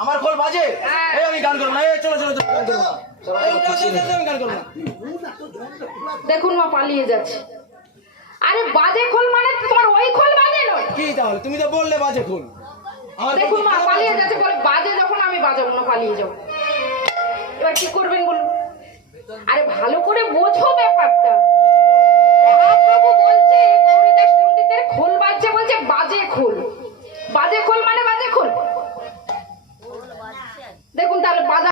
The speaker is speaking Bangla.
আমার খোল বাজে? এই আমি গান করব না চলো চলো চলো গান করব। দেখুন মা পালিয়ে যাচ্ছে। আরে বাজে খোল মানে তোমার ওই খোল বাজে নয়। কি তাহলে? তুমি তো বললে বাজে আমার দেখুন মা পালিয়ে যাচ্ছে বলে বাজে যখন আমি বাজাবো না পালিয়ে যাব। এবার কি করবেন বলুন? আরে ভালো করে বোঝো ব্যাপারটা। মহাপ্রভু বলছে গৌরীদাস পণ্ডিতের খোল বাজছে বলছে বাজে খোল। বাজে খোল মানে বাজে খোল। দেখুন তাহলে বাজা